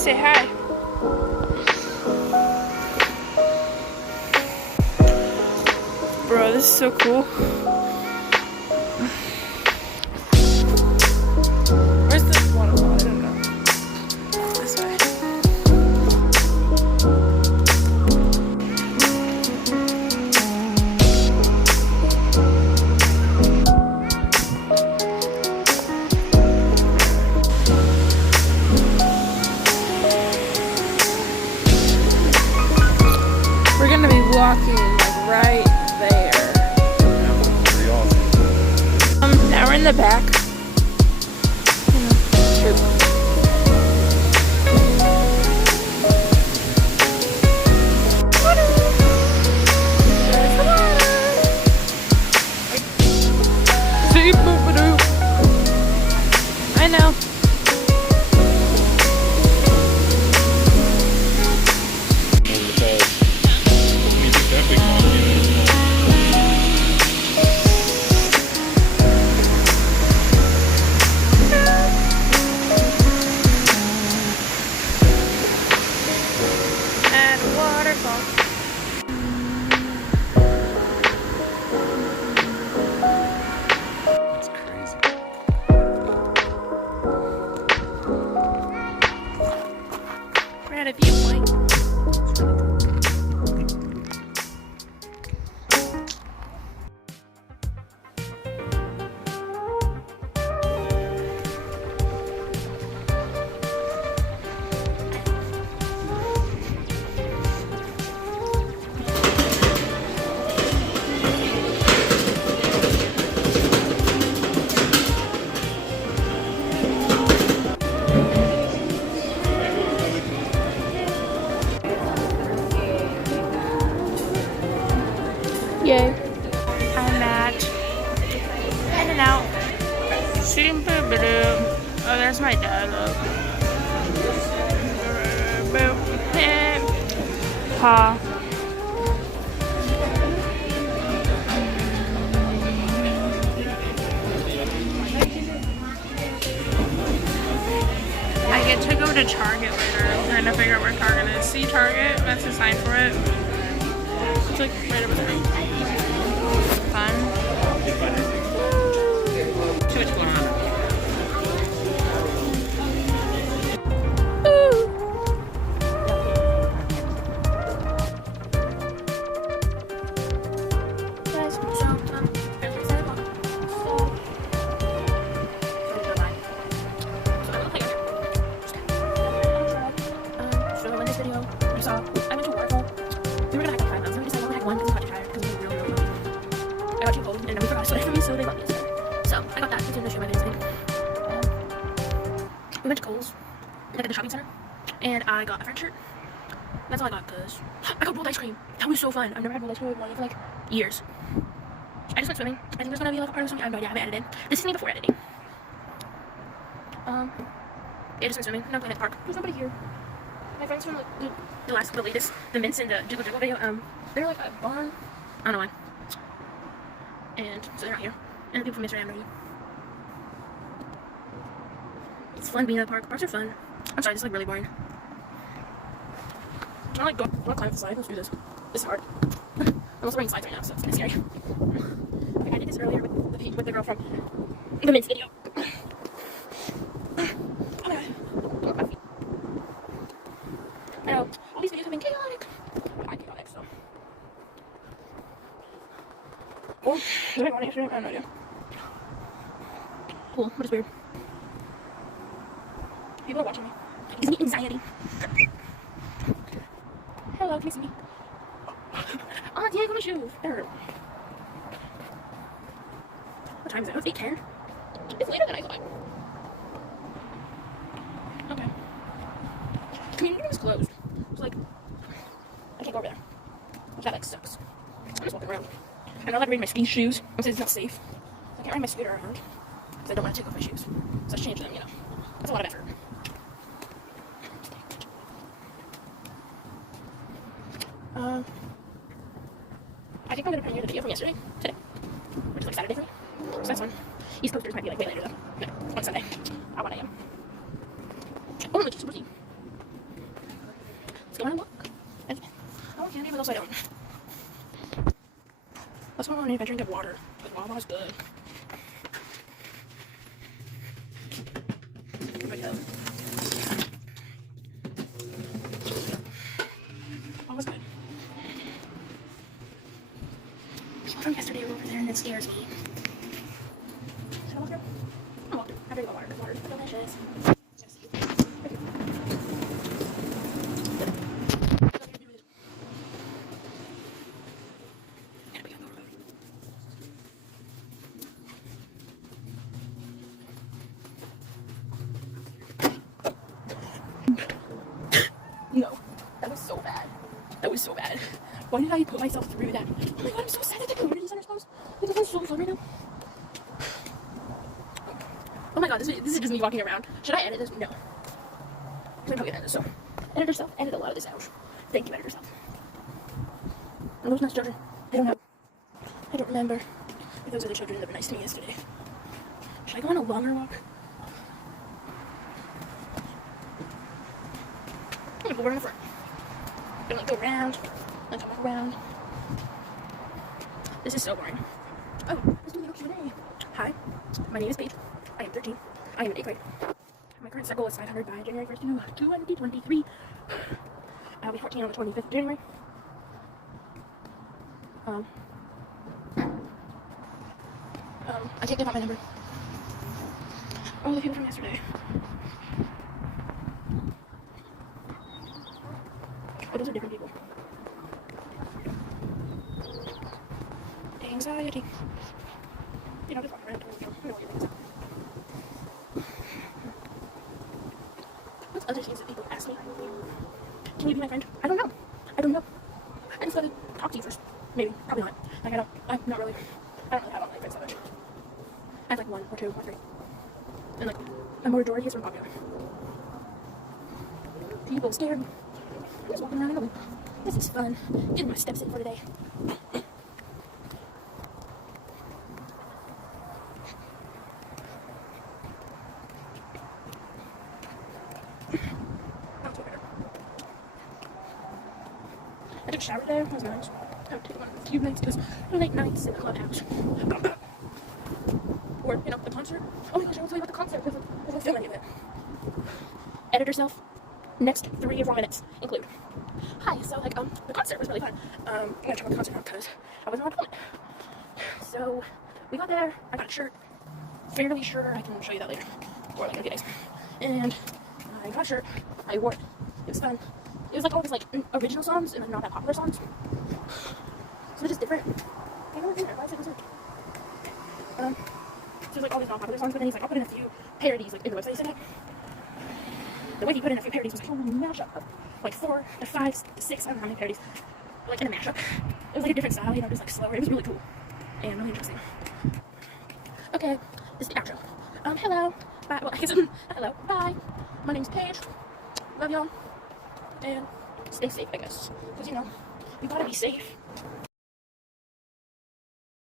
say hi. Bro, this is so cool. Where's this waterfall? I don't know. This way. We're gonna be walking like right there. Now we're in the back. I know. And waterfall. That's crazy. We're at a viewpoint. Yay. I'm at In and Out. Super blue. Oh, there's my dad. Look. Ha. I get to go to Target later. I'm trying to figure out where Target is. See Target? That's the sign for it. It's like right over there. Fun. Too much going on. Guys, so in this video, you saw I went to a waterfall. We were gonna hike like 5 miles, and we decided we had one because we got too tired because we were really cold. I got too cold, and then we forgot to sweat for me, so they let me instead. So I got that. Continue to show my videos thing. We went to Kohl's, like at the shopping center, and I got a French shirt. That's all I got because I got rolled ice cream. That was so fun. I've never had rolled ice cream for like years. I just went swimming. I think there's gonna be like a part of something. I have no idea. I haven't edited. This is me before editing. Yeah, just went swimming. And I'm playing at the park. There's nobody here. My friends from like the latest, the Mints and the Jiggle Jiggle video, they're like a barn. I don't know why. And so they're not here. And the people from Instagram are here. It's fun being at the park. Parks are fun. I'm sorry, this is like really boring. I want to climb the slide. Let's do this. This is hard. I'm also wearing slides right now, so it's kind of scary. Like I did this earlier with the girl from the Mints video. Oh my god. I know, all these videos have been chaotic. I'm chaotic, so. Oh, did I go on yesterday? I have no idea. Cool, but it's weird. People are watching me. It gives me anxiety. Hello, can you see me? Oh, Diego, my shoes. They hurt. What time is it? Oh, it's 8:10. It's later than I thought. Okay. Community room is closed. So, like, I can't go over there. That, like, sucks. I'm just walking around. I'm not allowed to ride my ski shoes because it's not safe. I can't ride my scooter around because I don't want to take off my shoes. So I change them, you know. That's a lot of effort. I think I'm going to premiere the video from yesterday, today, which is like Saturday for me. So that's fun. East Coasters might be like way later though. No, on Sunday, at 1 a.m. Oh, look, it's Rosie. want candy, but also I don't. Let's go on an adventure and get water. Because Wawa's good. Wawa's good. People from yesterday were over there and it scares me. Should I walk through? I'll walk through. I drink water because water is delicious. No, that was so bad. That was so bad. Why did I put myself through that? Oh my god, I'm so sad at the community center spouse. This is so fun right now. Oh my god, this is just me walking around. Should I edit this? No. I'm probably gonna edit this. So, editor self, edit a lot of this out. Thank you, editor self. And those nice children? I don't know. I don't remember if those are the children that were nice to me yesterday. Should I go on a longer walk? I'm gonna go over in the front. I'm gonna go around, and come back around. This is so boring. Oh, let's do a little Q&A. Hi, my name is Paige. I am 13. I am in 8th grade. My current circle is 500 by January 1st, 2023. I'll be 14 on the 25th of January. I can't give out my number. Oh, the people from yesterday. Oh, those are different people. Anxiety. You know, just walk around. I don't know what your things are. What's other things that people ask me? Can you be my friend? I don't know. I don't know. I just gotta talk to you first. Maybe. Probably not. Like, I'm not really. I don't really have online friends that much. I have like 1 or 2 or 3. And like, a majority is from PopJam. People scared. I'm just walking around and going, this is fun. Getting my steps in for today. I took a shower there. That was nice. I would take one of the few nights because late nights in the clubhouse. Or, you know, the concert. Oh my gosh, I will tell you about the concert because I didn't film any of it. Editor self. Next 3 or 4 minutes include. Hi, so like the concert was really fun. I'm gonna check out the concert now because I wasn't on opponent. So we got there, I got a shirt. Fairly sure I can show you that later. Or like in a few days. And I got a shirt, I wore it. It was fun. It was like all these like original songs and like not that popular songs. So they're just different. I don't know why is it concert? So there's like all these non-popular songs, but then he's like, I'll put in a few parodies like in the website he said that. The way he put in a few parodies was like a whole mashup of like 4 to 5 to 6, I don't know how many parodies, like in a mashup. It was like a different style, you know, just like slower. It was really cool and really interesting. Okay, this is the outro. Hello, bye. Well, I guess hello, bye. My name's Paige. Love y'all, and stay safe, I guess, because you know you gotta be safe.